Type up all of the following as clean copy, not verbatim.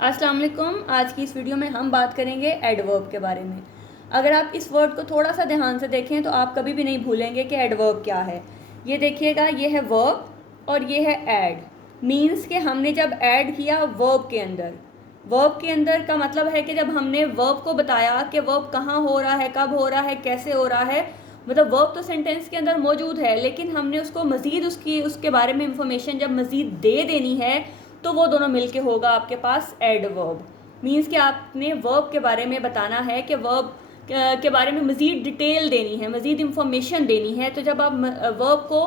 अस्सलाम वालेकुम। आज की इस वीडियो में हम बात करेंगे एडवर्ब के बारे में। अगर आप इस वर्ड को थोड़ा सा ध्यान से देखें तो आप कभी भी नहीं भूलेंगे कि एडवर्ब क्या है। ये देखिएगा, ये है वर्ब और ये है ऐड। मीन्स कि हमने जब ऐड किया वर्ब के अंदर का मतलब है कि जब हमने वर्ब को बताया कि वर्ब कहाँ हो रहा है, कब हो रहा है, कैसे हो रहा है। मतलब वर्ब तो सेंटेंस के अंदर मौजूद है, लेकिन हमने उसको मज़ीद उसके बारे में इंफॉर्मेशन जब मज़ीद दे देनी है तो वो दोनों मिलके होगा आपके पास एडवर्ब। मीन्स कि आपने वर्ब के बारे में बताना है कि वर्ब के बारे में मज़ीद डिटेल देनी है, मज़ीद इंफॉर्मेशन देनी है। तो जब आप वर्ब को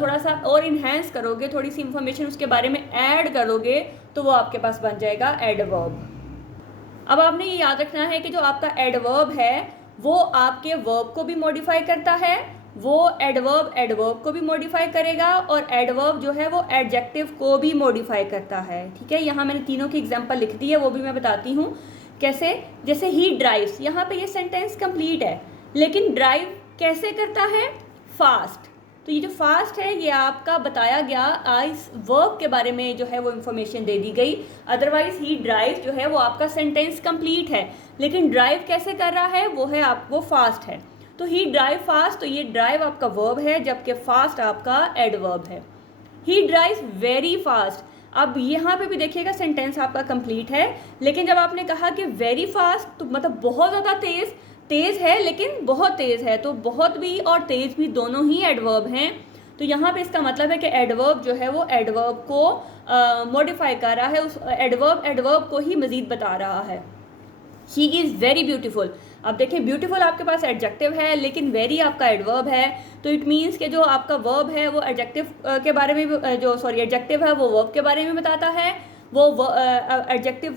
थोड़ा सा और इन्हेंस करोगे, थोड़ी सी इंफॉर्मेशन उसके बारे में ऐड करोगे तो वो आपके पास बन जाएगा एडवर्ब। अब आपने ये याद रखना है कि जो आपका एडवर्ब है वो आपके वर्ब को भी मॉडिफाई करता है, वो एडवर्ब को भी मॉडिफाई करेगा, और एडवर्ब जो है वो एडजेक्टिव को भी मॉडिफाई करता है। ठीक है, यहाँ मैंने तीनों की एग्जांपल लिख दी है, वो भी मैं बताती हूँ कैसे। जैसे ही ड्राइव्स, यहाँ पे ये सेंटेंस कंप्लीट है, लेकिन ड्राइव कैसे करता है? फास्ट। तो ये जो फास्ट है ये आपका बताया गया, इस वर्ब के बारे में जो है वो इंफॉर्मेशन दे दी गई। अदरवाइज ही ड्राइव जो है वो आपका सेंटेंस कंप्लीट है, लेकिन ड्राइव कैसे कर रहा है वो फास्ट है। तो ही ड्राइव फास्ट, तो ये ड्राइव आपका वर्ब है, जबकि फास्ट आपका एडवर्ब है। ही ड्राइव वेरी फास्ट। अब यहाँ पे भी देखिएगा सेंटेंस आपका कंप्लीट है, लेकिन जब आपने कहा कि वेरी फास्ट तो मतलब बहुत ज़्यादा तेज़ है, लेकिन बहुत तेज़ है, तो बहुत भी और तेज़ भी दोनों ही एडवर्ब हैं। तो यहाँ पे इसका मतलब है कि एडवर्ब जो है वो एडवर्ब को मॉडिफाई कर रहा है, उस एडवर्ब को ही मज़ीद बता रहा है। She is very beautiful. अब देखिए, ब्यूटीफुल आपके पास एडजेक्टिव है, लेकिन वेरी आपका एडवर्ब है। तो इट मीन्स कि जो आपका वर्ब है वो एडजेक्टिव के बारे में एडजेक्टिव है वो वर्ब के बारे में बताता है, वो एडजेक्टिव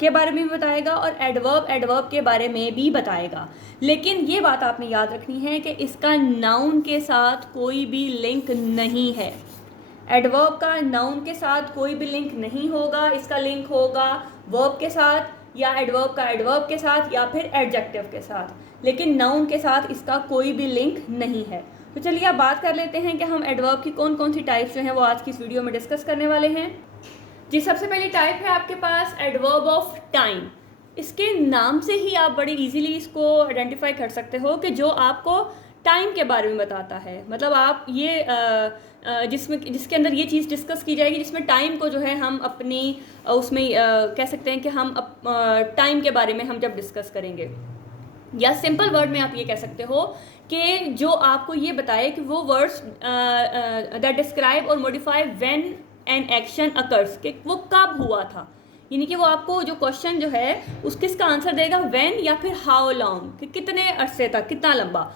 के बारे में भी बताएगा, और एडवर्ब के बारे में भी बताएगा। लेकिन ये बात आपने याद रखनी है कि इसका नाउन के साथ कोई भी लिंक नहीं है। एडवर्ब का नाउन के साथ कोई भी लिंक नहीं होगा, इसका लिंक होगा वर्ब के साथ, या एडवर्ब का एडवर्ब के साथ, या फिर एडजेक्टिव के साथ, लेकिन नाउन के साथ इसका कोई भी लिंक नहीं है। तो चलिए अब बात कर लेते हैं कि हम एडवर्ब की कौन कौन सी टाइप्स जो हैं वो आज की इस वीडियो में डिस्कस करने वाले हैं। जी, सबसे पहली टाइप है आपके पास एडवर्ब ऑफ टाइम। इसके नाम से ही आप बड़ी इजीली इसको आइडेंटिफाई कर सकते हो कि जो आपको टाइम के बारे में बताता है। मतलब आप ये जिसके अंदर ये चीज़ डिस्कस की जाएगी, जिसमें टाइम को जो है हम अपनी उसमें कह सकते हैं कि हम टाइम के बारे में हम जब डिस्कस करेंगे, या सिंपल वर्ड में आप ये कह सकते हो कि जो आपको ये बताए कि वो वर्ड्स दैट डिस्क्राइब और modify when an action occurs, कि वो कब हुआ था। यानी कि वो आपको जो क्वेश्चन जो है उस किसका आंसर देगा, व्हेन या फिर हाउ लॉन्ग, कि कितने अरसे तक, कितना लंबा।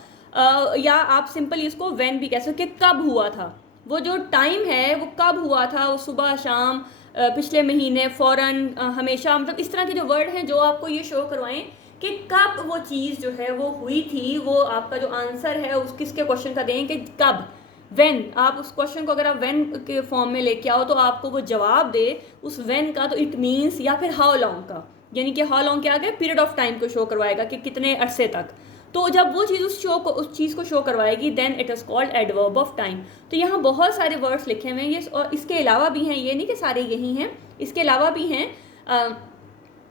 या आप सिंपली इसको व्हेन भी कह सकते, कब हुआ था। वो जो टाइम है वो कब हुआ था, वो सुबह, शाम, पिछले महीने, फ़ौरन, हमेशा। मतलब इस तरह के जो वर्ड हैं जो आपको ये शो करवाएं कि कब वो चीज़ जो है वो हुई थी। वो आपका जो आंसर है उस किसके क्वेश्चन का दें कि कब, व्हेन। आप उस क्वेश्चन को अगर आप व्हेन के फॉर्म में लेके आओ तो आपको वो जवाब दे उस व्हेन का, तो इट मीन्स, या फिर हाउ लॉन्ग का, यानी कि हाउ लॉन्ग क्या आ गया, पीरियड ऑफ टाइम को शो करवाएगा कि कितने अरसे तक। तो जब वो चीज़ उस चीज़ को शो करवाएगी, then it is called adverb of time. तो यहाँ बहुत सारे वर्ड्स लिखे हुए हैं ये, और इसके अलावा भी हैं, ये नहीं कि सारे यही हैं, इसके अलावा भी हैं।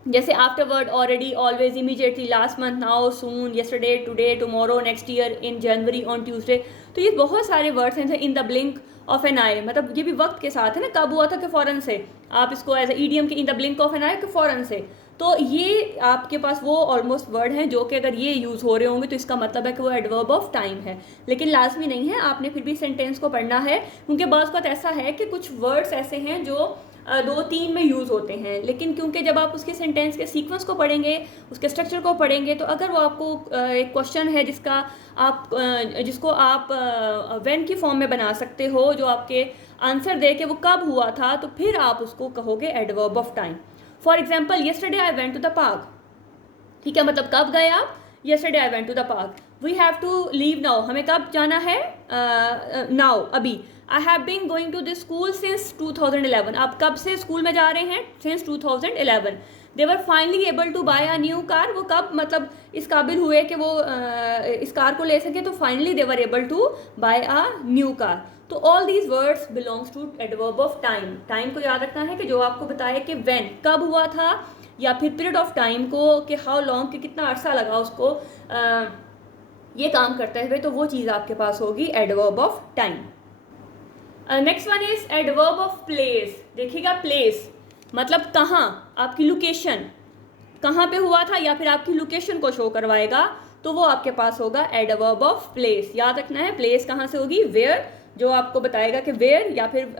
जैसे afterward, already, always, immediately, last month, now, soon, yesterday, today, tomorrow, next year, in January, on Tuesday. तो ये बहुत सारे वर्ड्स हैं। In the blink of an eye, मतलब ये भी वक्त के साथ है ना, कब हुआ था कि फ़ौरन से। आप इसको एज ए ईडियम के in the blink of an eye, कि फ़ौरन से। तो ये आपके पास वो ऑलमोस्ट वर्ड हैं जो कि अगर ये यूज़ हो रहे होंगे तो इसका मतलब है कि वो एडवर्ब ऑफ टाइम है। लेकिन लाजमी नहीं है, आपने फिर भी सेंटेंस को पढ़ना है, क्योंकि बाज़ बात ऐसा है कि कुछ वर्ड्स ऐसे हैं जो 2-3 में यूज़ होते हैं, लेकिन क्योंकि जब आप उसके सेंटेंस के सीक्वेंस को पढ़ेंगे, उसके स्ट्रक्चर को पढ़ेंगे, तो अगर वो आपको एक क्वेश्चन है जिसको आप व्हेन की फॉर्म में बना सकते हो, जो आपके आंसर दे के वो कब हुआ था, तो फिर आप उसको कहोगे adverb of time. For example, yesterday I went to the park. ठीक है, मतलब कब गए आप? Yesterday I went to the park. We have to leave now, हमें कब जाना है? नाउ, अभी। I have been going to this school since 2011। आप कब से स्कूल में जा रहे हैं? Since 2011। They were finally able to buy a new car, वो कब मतलब इस काबिल हुए कि वो इस कार को ले सके, तो finally they were able to buy a new car. तो all these words belongs to adverb of time. Time को याद रखना है कि जो आपको बताए कि व्हेन कब हुआ था, या फिर पीरियड ऑफ टाइम को कि हाउ लॉन्ग, कि कितना अरसा लगा उसको ये काम करते हुए, तो वो चीज़ आपके पास होगी adverb of time. Next one is adverb of place. देखिएगा प्लेस मतलब कहाँ, आपकी लोकेशन, कहाँ पे हुआ था या फिर आपकी लोकेशन को शो करवाएगा, तो वो आपके पास होगा एडवर्ब ऑफ प्लेस। याद रखना है प्लेस कहाँ से होगी, वेयर, जो आपको बताएगा कि वेयर, या फिर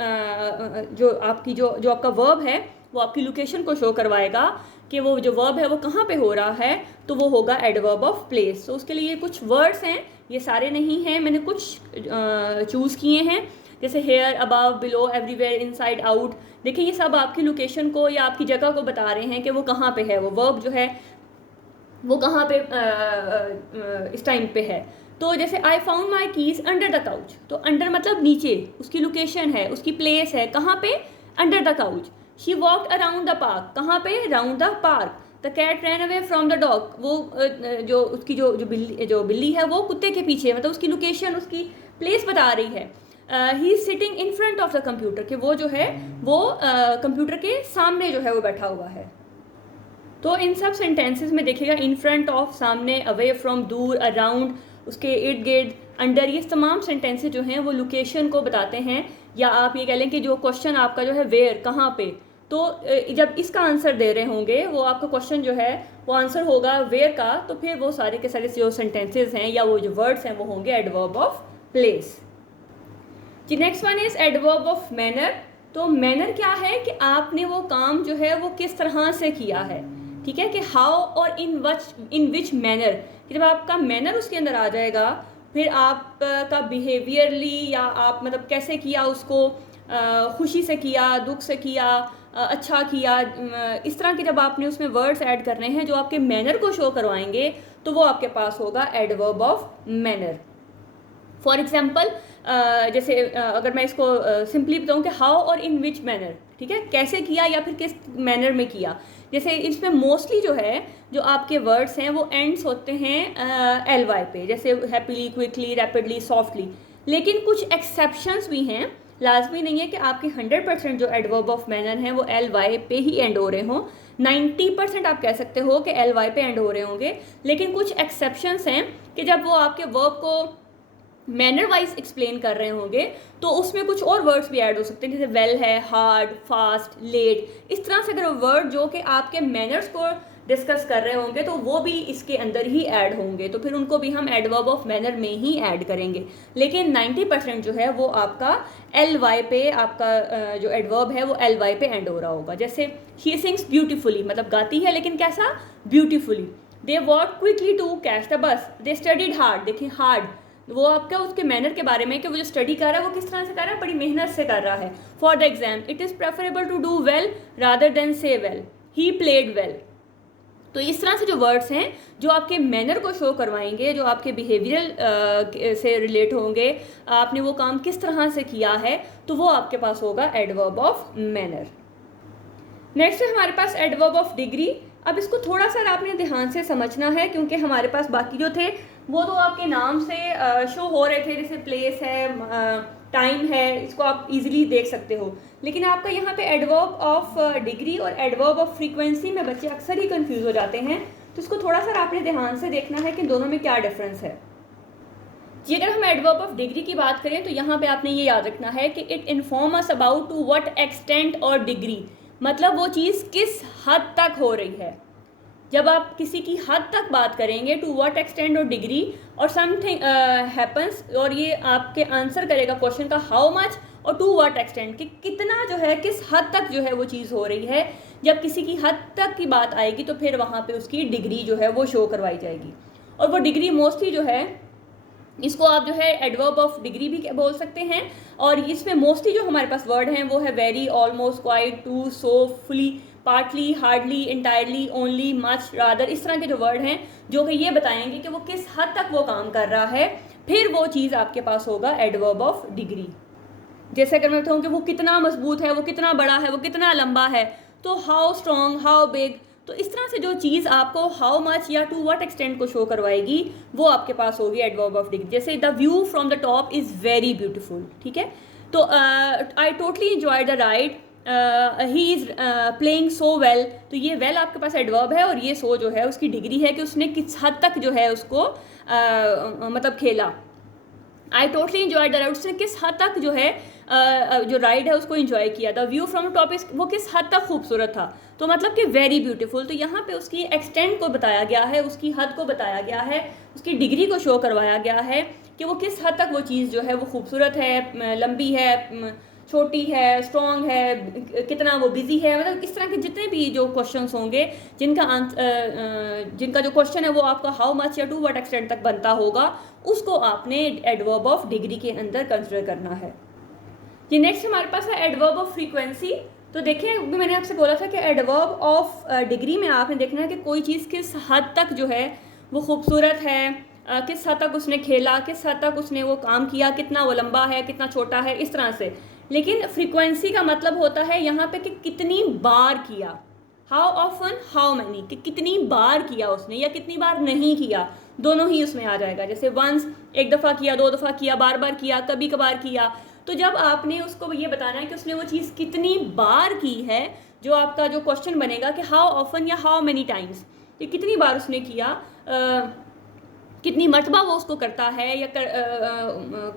जो आपकी जो आपका वर्ब है वो आपकी लोकेशन को शो करवाएगा कि वो जो वर्ब है वो कहाँ पे हो रहा है, तो वो होगा एडवर्ब ऑफ प्लेस। तो उसके लिए कुछ वर्ड्स हैं, ये सारे नहीं हैं, मैंने कुछ चूज़ किए हैं, जैसे here, above, below, everywhere, inside, out. देखिए ये सब आपकी लोकेशन को या आपकी जगह को बता रहे हैं कि वो कहाँ पे है, वो वर्ब जो है वो कहाँ पे इस टाइम पे है। तो जैसे I found my keys under the couch, तो अंडर मतलब नीचे, उसकी लोकेशन है, उसकी प्लेस है, कहाँ पे, under the couch. She walked around the park, कहाँ पे, round the park. The cat ran away from the dog, वो जो उसकी जो बिल्ली है वो कुत्ते के पीछे, मतलब उसकी लोकेशन, उसकी प्लेस बता रही है। He is sitting in front of the computer, कि वो जो है वो कंप्यूटर के सामने जो है वो बैठा हुआ है। तो इन सब सेंटेंसेस में देखिएगा इन फ्रंट ऑफ, सामने, अवे फ्रॉम दूर, अराउंड, उसके इर्द गिर्द, अंडर, ये तमाम सेंटेंसेस जो हैं वो लोकेशन को बताते हैं। या आप ये कह लें कि जो क्वेश्चन आपका जो है वेयर, कहाँ पे, तो जब इसका आंसर दे रहे होंगे, वो आपका क्वेश्चन जो है वो आंसर होगा वेयर का, तो फिर वो सारे के सारे जो सेंटेंसेस हैं या वो जो वर्ड्स हैं वो होंगे एडवर्ब ऑफ प्लेस। जी next one is adverb of manner. तो मैनर क्या है कि आपने वो काम जो है वो किस तरह से किया है, ठीक है, कि हाउ और इन विच मैनर, जब आपका मैनर उसके अंदर आ जाएगा, फिर आपका बिहेवियरली, या आप मतलब कैसे किया उसको, खुशी से किया, दुख से किया, अच्छा किया, इस तरह के जब आपने उसमें वर्ड्स ऐड करने हैं जो आपके मैनर को शो करवाएंगे, तो वो आपके पास होगा adverb of manner. For example जैसे अगर मैं इसको सिंपली बताऊँ कि हाउ और इन विच मैनर, ठीक है, कैसे किया या फिर किस मैनर में किया। जैसे इसमें मोस्टली जो है जो आपके वर्ड्स हैं वो एंड्स होते हैं एल वाई पे, जैसे हैप्पीली, क्विकली, रैपिडली, सॉफ्टली। लेकिन कुछ एक्सेप्शंस भी हैं, लाजमी नहीं है कि आपके 100% जो एडवर्ब ऑफ मैनर हैं वो एल वाई पे ही एंड हो रहे हों। 90% आप कह सकते हो कि एल वाई पे एंड हो रहे होंगे। लेकिन कुछ एक्सेप्शंस हैं कि जब वो आपके वर्ब को मैनर वाइज एक्सप्लेन कर रहे होंगे तो उसमें कुछ और वर्ड्स भी ऐड हो सकते हैं, जैसे वेल है, हार्ड, फास्ट, लेट। इस तरह से अगर वर्ड जो कि आपके मैनर्स को डिस्कस कर रहे होंगे तो वो भी इसके अंदर ही ऐड होंगे, तो फिर उनको भी हम एडवर्ब ऑफ मैनर में ही ऐड करेंगे। लेकिन 90% जो है वो आपका एल वाई पे, आपका जो एडवर्ब है वो एल वाई पे एंड हो रहा होगा। जैसे शी सिंग्स ब्यूटीफुली, मतलब गाती है लेकिन कैसा, beautifully. They walk quickly to catch the bus, they studied hard. देखिए हार्ड वो आपका उसके मैनर के बारे में कि वो जो स्टडी कर रहा है वो किस तरह से कर रहा है, बड़ी मेहनत से कर रहा है। For the exam, it is preferable to do well rather than say well, he played well. तो इस तरह से जो वर्ड्स हैं जो आपके मैनर को शो करवाएंगे, जो आपके बिहेवियरल से रिलेट होंगे, आपने वो काम किस तरह से किया है, तो वो आपके पास होगा एडवर्ब ऑफ मैनर। नेक्स्ट है हमारे पास एडवर्ब ऑफ डिग्री। अब इसको थोड़ा सा आपने ध्यान से समझना है क्योंकि हमारे पास बाकी जो थे वो तो आपके नाम से शो हो रहे थे, जैसे प्लेस है, टाइम है, इसको आप इजीली देख सकते हो। लेकिन आपका यहाँ पे एडवर्ब ऑफ डिग्री और एडवर्ब ऑफ फ्रीक्वेंसी में बच्चे अक्सर ही कंफ्यूज हो जाते हैं, तो इसको थोड़ा सा आपने ध्यान से देखना है कि दोनों में क्या डिफरेंस है। जी अगर हम एडवर्ब ऑफ डिग्री की बात करें तो यहाँ पे आपने ये याद रखना है कि it inform us about to what extent और डिग्री, मतलब वो चीज़ किस हद तक हो रही है। जब आप किसी की हद तक बात करेंगे, टू व्हाट एक्सटेंट और डिग्री, और समथिंग हैपन्स, और ये आपके आंसर करेगा क्वेश्चन का हाउ मच और टू व्हाट एक्सटेंट, कि कितना जो है, किस हद तक जो है वो चीज़ हो रही है। जब किसी की हद तक की बात आएगी तो फिर वहाँ पे उसकी डिग्री जो है वो शो करवाई जाएगी। और वो डिग्री मोस्टली जो है, इसको आप जो है एडवर्ब ऑफ डिग्री भी बोल सकते हैं। और इसमें मोस्टली जो हमारे पास वर्ड हैं वो है very, almost, quite, too, so, fully, partly, hardly, entirely, only, much, rather. इस तरह के जो वर्ड हैं जो कि ये बताएंगे कि वो किस हद तक वो काम कर रहा है, फिर वो चीज़ आपके पास होगा एडवर्ब ऑफ डिग्री। जैसे अगर मैं बताऊँ कि वो कितना मजबूत है, वो कितना बड़ा है, वो कितना लंबा है, तो हाउ स्ट्रॉन्ग, हाउ बिग, तो इस तरह से जो चीज़ आपको हाउ मच या टू व्हाट एक्सटेंट को शो करवाएगी वो आपके पास होगी एडवर्ब ऑफ डिग्री। जैसे the view from the top is very beautiful, ठीक है। तो I totally enjoy the ride, he is playing so well, तो ये वेल आपके पास एडवर्ब है और ये सो जो है उसकी डिग्री है कि उसने किस हद तक जो है उसको मतलब खेला। I totally enjoy the ride, उसने किस हद तक जो है जो राइड है उसको इंजॉय किया। द व्यू फ्रॉम टॉप इस वो किस हद तक खूबसूरत था, तो मतलब कि वेरी ब्यूटीफुल। तो यहाँ पे उसकी एक्सटेंट को बताया गया है, उसकी हद को बताया गया है, उसकी डिग्री को शो करवाया गया है कि वो किस हद तक वो चीज़ जो है वो खूबसूरत है, लंबी है, छोटी है, स्ट्रॉन्ग है, कितना वो बिजी है। मतलब इस तरह के जितने भी जो क्वेश्चंस होंगे जिनका जो क्वेश्चन है वो आपका हाउ मच या टू व्हाट एक्सटेंट तक बनता होगा, उसको आपने एडवर्ब ऑफ डिग्री के अंदर कंसिडर करना है। ये नेक्स्ट हमारे पास है एडवर्ब ऑफ फ्रीक्वेंसी। तो देखें, अभी मैंने आपसे बोला था कि एडवर्ब ऑफ डिग्री में आपने देखना है कि कोई चीज़ किस हद तक जो है वो खूबसूरत है, किस हद तक उसने खेला, किस हद तक उसने वो काम किया, कितना वो लंबा है, कितना छोटा है, इस तरह से। लेकिन फ्रीक्वेंसी का मतलब होता है यहाँ पे कि कितनी बार किया, हाउ ऑफन, हाउ मैनी, कि कितनी बार किया उसने या कितनी बार नहीं किया, दोनों ही उसमें आ जाएगा। जैसे वंस, एक दफ़ा किया, दो दफ़ा किया, बार बार किया, कभी कभार किया। तो जब आपने उसको ये बताना है कि उसने वो चीज़ कितनी बार की है, जो आपका जो क्वेश्चन बनेगा कि हाउ ऑफन या हाउ मैनी टाइम्स, कि कितनी बार उसने किया, कितनी मर्तबा वो उसको करता है या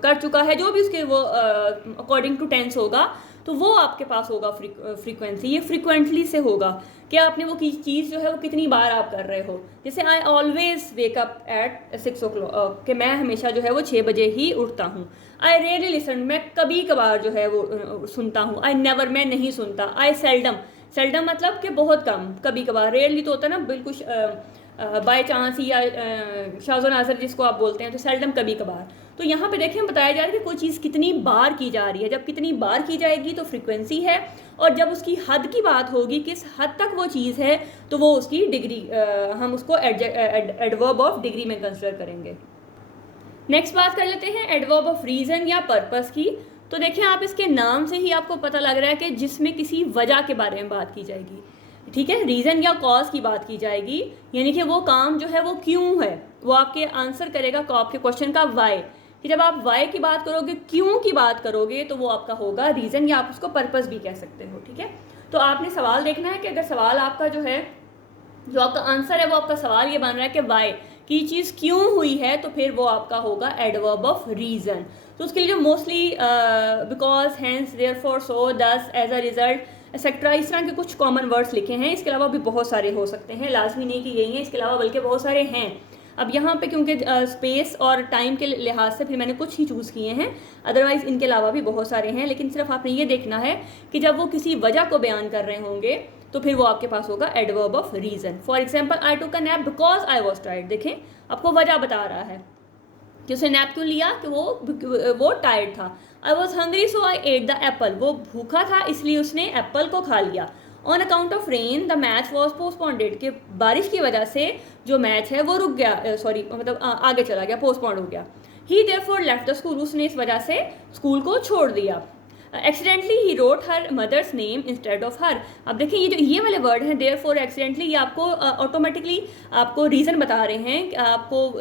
कर चुका है, जो भी उसके वो अकॉर्डिंग टू टेंस होगा, तो वो आपके पास होगा फ्रीक्वेंसी। ये फ्रीक्वेंटली से होगा कि आपने वो चीज़ जो है वो कितनी बार आप कर रहे हो। जैसे I always wake up at 6 o'clock, कि मैं हमेशा जो है वो 6 बजे ही उठता हूँ। आई रेयरली लिसन, मैं कभी कभार जो है वो सुनता हूँ। आई नेवर, मैं नहीं सुनता। आई सेल्डम, सेल्डम मतलब कि बहुत कम, कभी कभार। रेयरली तो होता है ना बिल्कुल बाय चांस ही या शाज़ो नाज़र जिसको आप बोलते हैं, तो सेल्डम, कभी कभार। तो यहाँ पे देखें बताया जा रहा है कि कोई चीज़ कितनी बार की जा रही है। जब कितनी बार की जाएगी तो फ्रीक्वेंसी है, और जब उसकी हद की बात होगी, किस हद तक वो चीज़ है, तो वो उसकी डिग्री, हम उसको एडवर्ब ऑफ डिग्री में कंसिडर करेंगे। नेक्स्ट बात कर लेते हैं एडवर्ब ऑफ रीज़न या पर्पस की। तो देखें, आप इसके नाम से ही आपको पता लग रहा है कि जिसमें किसी वजह के बारे में बात की जाएगी, ठीक है। रीज़न या कॉज की बात की जाएगी, यानी कि वो काम जो है वो क्यों है, वो आपके आंसर करेगा आपके क्वेश्चन का वाई। कि जब आप वाई की बात करोगे, क्यों की बात करोगे, तो वो आपका होगा रीज़न, या आप उसको पर्पस भी कह सकते हो, ठीक है। तो आपने सवाल देखना है कि अगर सवाल आपका जो है, जो आपका आंसर है वो आपका सवाल ये बन रहा है कि वाई, कि ये चीज़ क्यों हुई है, तो फिर वो आपका होगा एडवर्ब ऑफ रीज़न। तो उसके लिए जो मोस्टली बिकॉज, हैंस, देयरफॉर, सो, दस, एज अ रिजल्ट, एक्सेट्रा, इस तरह के कुछ कॉमन वर्ड्स लिखे हैं। इसके अलावा भी बहुत सारे हो सकते हैं, लाजमी नहीं कि यही हैं, इसके अलावा बल्कि बहुत सारे हैं। अब यहाँ पे क्योंकि स्पेस और टाइम के लिहाज से फिर मैंने कुछ ही चूज़ किए हैं, अदरवाइज़ इनके अलावा भी बहुत सारे हैं। लेकिन सिर्फ आपने ये देखना है कि जब वो किसी वजह को बयान कर रहे होंगे, तो फिर वो आपके पास होगा adverb of reason. For example, I took a nap because I was tired. देखें, आपको वजह बता रहा है कि उसने नैप क्यों लिया, कि वो टायर्ड था। I was hungry so I at the Apple, वो भूखा था इसलिए उसने एप्पल को खा लिया। On account of rain the match was postponed, कि बारिश की वजह से जो मैच है वो रुक गया, सॉरी मतलब आगे चला गया, पोस्टपोन्ड हो गया। He therefore left the school, उसने इस वजह से स्कूल को छोड़ दिया। Accidentally he wrote her mother's name instead of her. अब देखिए, ये जो ये वाले वर्ड हैं देयरफॉर, एक्सीडेंटली, ये आपको ऑटोमेटिकली आपको रीज़न बता रहे हैं, आपको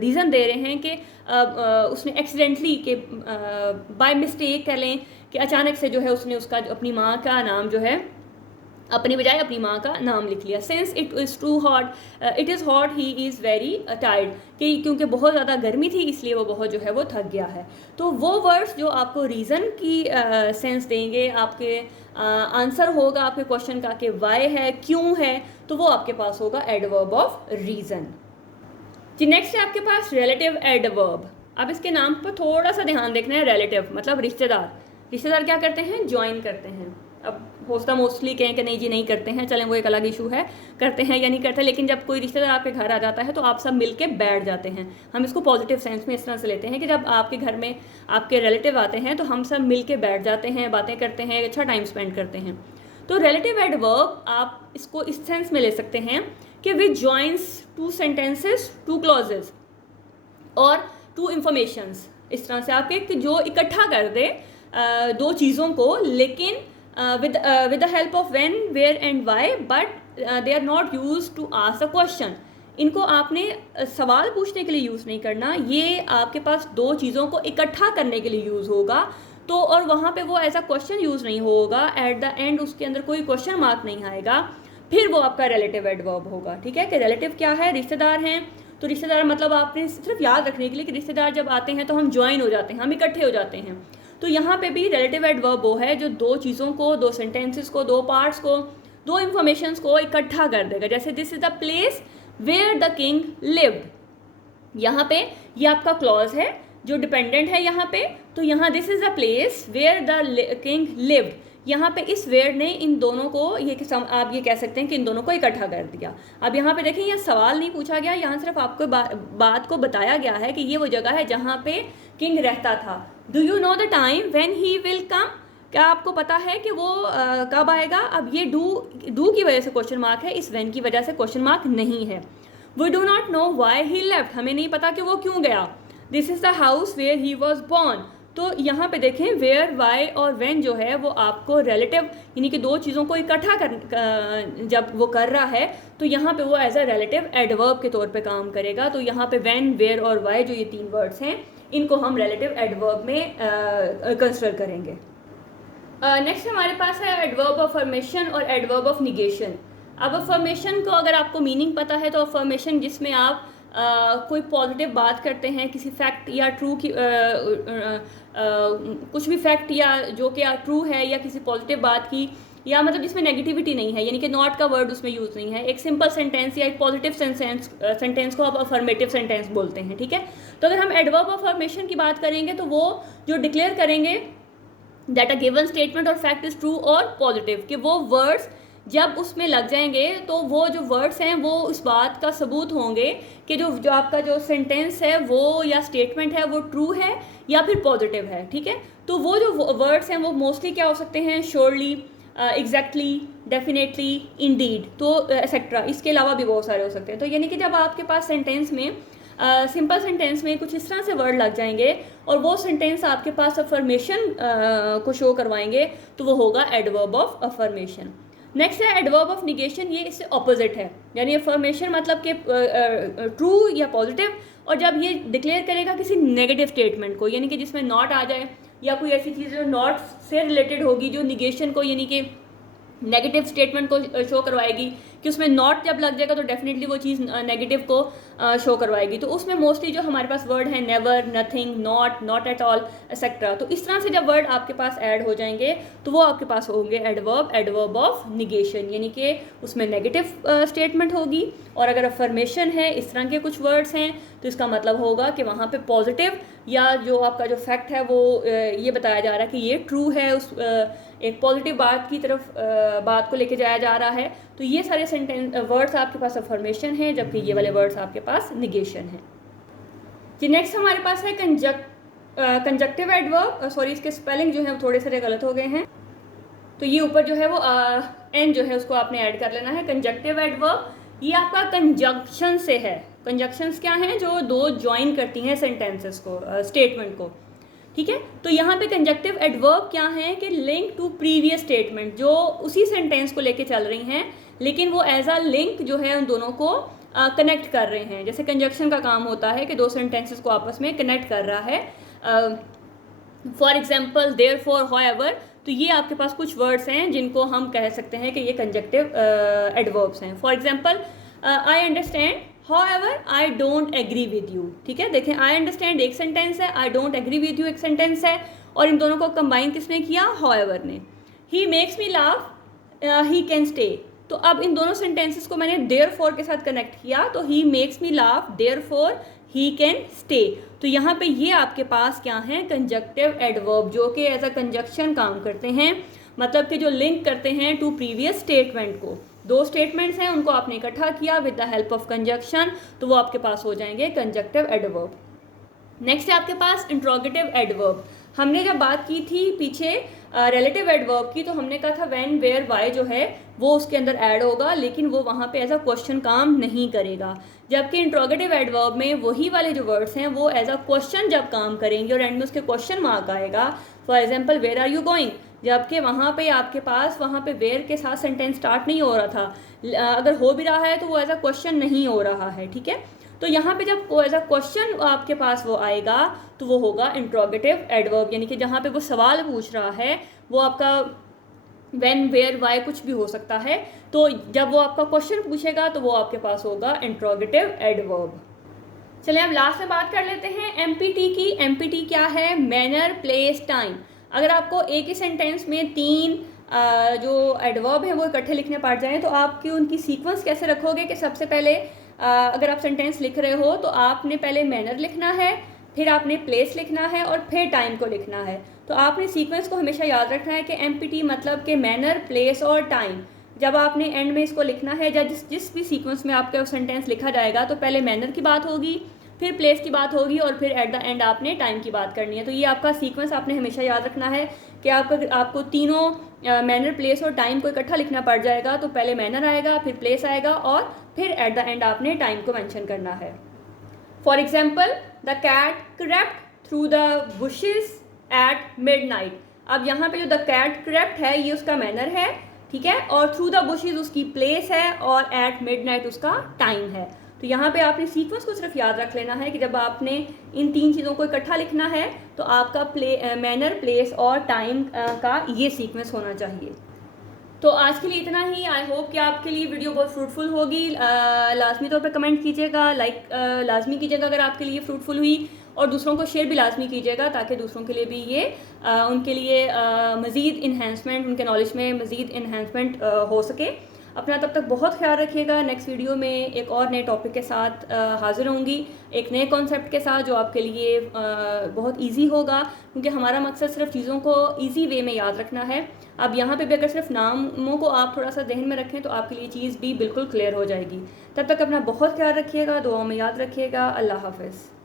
रीज़न दे रहे हैं कि उसने एक्सीडेंटली के बाय मिस्टेक कह लें कि अचानक से जो है उसने उसका अपनी माँ का नाम जो है अपनी बजाय अपनी माँ का नाम लिख लिया। Since it is too hot, it is hot, he is very tired, कि क्योंकि बहुत ज़्यादा गर्मी थी इसलिए वो बहुत जो है वो थक गया है। तो वो वर्ड्स जो आपको रीज़न की सेंस देंगे, आपके आंसर होगा आपके क्वेश्चन का कि वाई है, क्यों है, तो वो आपके पास होगा एडवर्ब ऑफ रीज़न। जी, नेक्स्ट है आपके पास रिलेटिव एडवर्ब। अब इसके नाम पर थोड़ा सा ध्यान देखना है। रिलेटिव मतलब रिश्तेदार। रिश्तेदार क्या करते हैं, ज्वाइन करते हैं। अब होस्ता मोस्टली कहें कि नहीं जी नहीं करते हैं, चलें वो एक अलग इशू है, करते हैं या नहीं करते। लेकिन जब कोई रिश्तेदार आपके घर आ जाता है तो आप सब मिलके बैठ जाते हैं। हम इसको पॉजिटिव सेंस में इस तरह से लेते हैं कि जब आपके घर में आपके रिलेटिव आते हैं तो हम सब मिलके बैठ जाते हैं, बातें करते हैं, अच्छा टाइम स्पेंड करते हैं। तो रिलेटिव एडवर्ब आप इसको इस सेंस में ले सकते हैं कि which joins two sentences, two clauses और टू इंफॉर्मेशंस। इस तरह से आपके जो इकट्ठा कर दे दो चीज़ों को, लेकिन with the help of when, where and why, but they are not use to ask a question. इनको आपने सवाल पूछने के लिए यूज़ नहीं करना, ये आपके पास दो चीज़ों को इकट्ठा करने के लिए यूज़ होगा। तो और वहाँ पे वो एज अ क्वेश्चन यूज़ नहीं होगा, एट द एंड उसके अंदर कोई क्वेश्चन मार्क नहीं आएगा, फिर वो आपका रिलेटिव एडवर्ब होगा। ठीक है, कि रिलेटिव क्या है, रिश्तेदार हैं, तो रिश्तेदार मतलब आपने सिर्फ याद रखने के लिए कि रिश्तेदार जब आते हैं तो हम ज्वाइन हो जाते हैं, हम इकट्ठे हो जाते हैं। तो यहाँ पे भी रिलेटिव एडवर्ब वो है जो दो चीज़ों को, दो सेंटेंसेस को, दो पार्ट्स को, दो इंफॉर्मेशंस को इकट्ठा कर देगा। जैसे this is the place where the king lived, यहाँ पे ये आपका क्लॉज है जो डिपेंडेंट है यहाँ पे, तो यहाँ this is the place where the king lived, यहाँ पे इस वेयर ने इन दोनों को आप ये कह सकते हैं कि इन दोनों को इकट्ठा कर दिया। अब यहाँ पे देखें, यहाँ सवाल नहीं पूछा गया, यहाँ सिर्फ आपको बात को बताया गया है कि ये वो जगह है जहाँ पे किंग रहता था। Do you know the time when he will come, क्या आपको पता है कि वो कब आएगा। अब ये डू की वजह से क्वेश्चन मार्क है, इस व्हेन की वजह से क्वेश्चन मार्क नहीं है। We do not know why he left, हमें नहीं पता कि वो क्यों गया। This is the house where he was born, तो यहाँ पे देखें वेयर, वाई और व्हेन जो है वो आपको रिलेटिव यानी कि दो चीज़ों को इकट्ठा जब वो कर रहा है तो यहाँ पे वो एज अ रिलेटिव एडवर्ब के तौर पे काम करेगा। तो यहाँ पे व्हेन, वेयर और वाई जो ये तीन वर्ड्स हैं, इनको हम रिलेटिव एडवर्ब में कंसिडर करेंगे। नेक्स्ट हमारे पास है एडवर्ब ऑफ अफर्मेशन और एडवर्ब ऑफ निगेशन। अब अफर्मेशन को अगर आपको मीनिंग पता है तो अफर्मेशन जिसमें आप कोई पॉजिटिव बात करते हैं किसी फैक्ट या ट्रू की कुछ भी फैक्ट या जो कि ट्रू है या किसी पॉजिटिव बात की, या मतलब जिसमें नेगेटिविटी नहीं है, यानी कि नॉट का वर्ड उसमें यूज़ नहीं है, एक सिंपल सेंटेंस या एक पॉजिटिव सेंटेंस को आप अफर्मेटिव सेंटेंस बोलते हैं। ठीक है, तो अगर हम एडवर्ब ऑफ अफर्मेशन की बात करेंगे तो वो जो डिक्लेयर करेंगे दैट अ गिवन स्टेटमेंट और फैक्ट इज़ ट्रू और पॉजिटिव, कि वो वर्ड्स जब उसमें लग जाएंगे तो वो जो वर्ड्स हैं वो इस बात का सबूत होंगे कि जो आपका जो सेंटेंस है वो या स्टेटमेंट है वो ट्रू है या फिर पॉजिटिव है। ठीक है, तो वो जो वर्ड्स हैं वो मोस्टली क्या हो सकते हैं, श्योरली, एग्जैक्टली, डेफिनेटली, इंडीड, तो एक्सेट्रा, इसके अलावा भी बहुत सारे हो सकते हैं। तो यानी कि जब आपके पास सेंटेंस में सिंपल सेंटेंस में कुछ इस तरह से वर्ड लग जाएंगे और वो सेंटेंस आपके पास अफर्मेशन को शो करवाएंगे तो वो होगा एडवर्ब ऑफ अफर्मेशन। नेक्स्ट है एडवर्ब ऑफ निगेशन, ये इससे ऑपोजिट है, यानी अफर्मेशन मतलब कि ट्रू या पॉजिटिव, और जब ये डिक्लेयर करेगा किसी नेगेटिव स्टेटमेंट को, यानी कि जिसमें नॉट आ जाए या कोई ऐसी चीज़ जो नॉट से रिलेटेड होगी जो निगेशन को यानी कि नेगेटिव स्टेटमेंट को शो करवाएगी, कि उसमें नॉट जब लग जाएगा तो डेफिनेटली वो चीज़ नेगेटिव को शो करवाएगी। तो उसमें मोस्टली जो हमारे पास वर्ड है never, nothing, not, not at all, etcetera, तो इस तरह से जब वर्ड आपके पास ऐड हो जाएंगे तो वो आपके पास होंगे एडवर्ब ऑफ निगेशन, यानी कि उसमें नेगेटिव स्टेटमेंट होगी। और अगर अफर्मेशन है, इस तरह के कुछ वर्ड्स हैं, तो इसका मतलब होगा कि वहाँ पे पॉजिटिव या जो आपका जो फैक्ट है वो ये बताया जा रहा है कि ये ट्रू है, उस एक पॉजिटिव बात की तरफ बात को लेके जाया जा रहा है। तो ये सारे सेंटेंस वर्ड्स आपके पास अफर्मेशन है, जबकि ये वाले वर्ड्स आपके पास निगेशन है। जी, नेक्स्ट हमारे पास है कंजक्टिव एडवर्ब। सॉरी, इसके स्पेलिंग जो है वो थोड़े से गलत हो गए हैं, तो ये ऊपर जो है वो एन जो है उसको आपने ऐड कर लेना है। कंजक्टिव एडवर्ब ये आपका कंजंक्शन से है। कंजंक्शंस क्या हैं, जो दो ज्वाइन करती हैं सेंटेंसेस को, स्टेटमेंट को। ठीक है, तो यहाँ पे कंजक्टिव एडवर्ब क्या है कि लिंक टू प्रीवियस स्टेटमेंट, जो उसी सेंटेंस को लेके चल रही हैं लेकिन वो एज अ लिंक जो है उन दोनों को कनेक्ट कर रहे हैं। जैसे कंजक्शन का काम होता है कि दो सेंटेंसेस को आपस में कनेक्ट कर रहा है। फॉर एग्जाम्पल देयरफॉर, हाउएवर, तो ये आपके पास कुछ वर्ड्स हैं जिनको हम कह सकते हैं कि ये कंजक्टिव एडवर्ब्स हैं। For example I understand, however I don't agree with you. ठीक है, देखें, आई अंडरस्टैंड एक सेंटेंस है, I don't agree with you एक सेंटेंस है, और इन दोनों को कंबाइन किसने किया, हाउएवर ने। He makes me laugh, he can stay, तो अब इन दोनों सेंटेंसेस को मैंने देयरफॉर के साथ कनेक्ट किया, तो he makes me laugh, therefore he can stay. तो यहाँ पे ये आपके पास क्या है, कंजक्टिव एडवर्ब, जो कि एज अ कंजक्शन काम करते हैं, मतलब कि जो लिंक करते हैं टू प्रीवियस स्टेटमेंट को। दो स्टेटमेंट्स हैं, उनको आपने इकट्ठा किया with the help of conjunction, तो वो आपके पास हो जाएंगे कंजक्टिव एडवर्ब। नेक्स्ट है आपके पास इंट्रोगेटिव एडवर्ब। हमने जब बात की थी पीछे रिलेटिव एडवर्ब की, तो हमने कहा था व्हेन, वेयर, वाई जो है वो उसके अंदर ऐड होगा, लेकिन वो वहाँ पे एज अ क्वेश्चन काम नहीं करेगा। जबकि इंट्रोगेटिव एडवर्ब में वही वाले जो वर्ड्स हैं वो एज अ क्वेश्चन जब काम करेंगे और एंड में उसके क्वेश्चन मार्क आएगा। For example, where are you going, जबकि वहाँ पे आपके पास वहाँ पे वेयर के साथ सेंटेंस स्टार्ट नहीं हो रहा था। अगर हो भी रहा है तो वो एज अ क्वेश्चन नहीं हो रहा है, ठीक है। तो यहाँ पे जब एज अ क्वेश्चन आपके पास वो आएगा तो वो होगा इंट्रोगेटिव एडवर्ब, यानी कि जहाँ पे वो सवाल पूछ रहा है वो आपका व्हेन, वेयर, वाई कुछ भी हो सकता है। तो जब वो आपका क्वेश्चन पूछेगा तो वो आपके पास होगा इंट्रोगेटिव एडवर्ब। चलिए अब लास्ट में बात कर लेते हैं एमपीटी की। एमपीटी क्या है? Manner, place, time. अगर आपको एक ही सेंटेंस में तीन जो एडवर्ब हैं वो इकट्ठे लिखने पड़ जाएं तो आपकी उनकी सीक्वेंस कैसे रखोगे कि सबसे पहले अगर आप सेंटेंस लिख रहे हो तो आपने पहले मैनर लिखना है, फिर आपने प्लेस लिखना है और फिर टाइम को लिखना है। तो आपने सीक्वेंस को हमेशा याद रखना है कि एमपीटी मतलब कि मैनर, प्लेस और टाइम। जब आपने एंड में इसको लिखना है या जिस भी सीक्वेंस में आपका सेंटेंस लिखा जाएगा तो पहले मैनर की बात होगी, फिर प्लेस की बात होगी और फिर एट द एंड आपने टाइम की बात करनी है। तो ये आपका सीक्वेंस आपने हमेशा याद रखना है कि आपको तीनों मैनर, प्लेस और टाइम को इकट्ठा लिखना पड़ जाएगा। तो पहले मैनर आएगा, फिर प्लेस आएगा और फिर एट द एंड आपने टाइम को मेंशन करना है। For example, the cat crept through the bushes at midnight. अब यहाँ पे जो द कैट क्रेप्ट है ये उसका मैनर है, ठीक है, और थ्रू द बुशेस उसकी प्लेस है और एट मिडनाइट उसका टाइम है। तो यहाँ पे आपने सीक्वेंस को सिर्फ याद रख लेना है कि जब आपने इन तीन चीज़ों को इकट्ठा लिखना है तो आपका मैनर, प्लेस और टाइम का ये सीक्वेंस होना चाहिए। तो आज के लिए इतना ही। आई होप कि आपके लिए वीडियो बहुत फ्रूटफुल होगी। लाजमी तौर पे कमेंट कीजिएगा, लाइक लाजमी कीजिएगा अगर आपके लिए फ्रूटफुल हुई, और दूसरों को शेयर भी लाजमी कीजिएगा ताकि दूसरों के लिए भी ये उनके लिए मज़ीद इन्हेंसमेंट, उनके नॉलेज में मज़ीद इन्हेंसमेंट हो सके। अपना तब तक बहुत ख्याल रखिएगा। नेक्स्ट वीडियो में एक और नए टॉपिक के साथ हाज़िर होंगी, एक नए कॉन्सेप्ट के साथ जो आपके लिए बहुत इजी होगा, क्योंकि हमारा मकसद सिर्फ चीज़ों को इजी वे में याद रखना है। अब यहाँ पे भी अगर सिर्फ नामों को आप थोड़ा सा जहन में रखें तो आपके लिए चीज़ भी बिल्कुल क्लियर हो जाएगी। तब तक अपना बहुत ख्याल रखिएगा, दुआओं में याद रखिएगा। अल्लाह हाफ़िज़।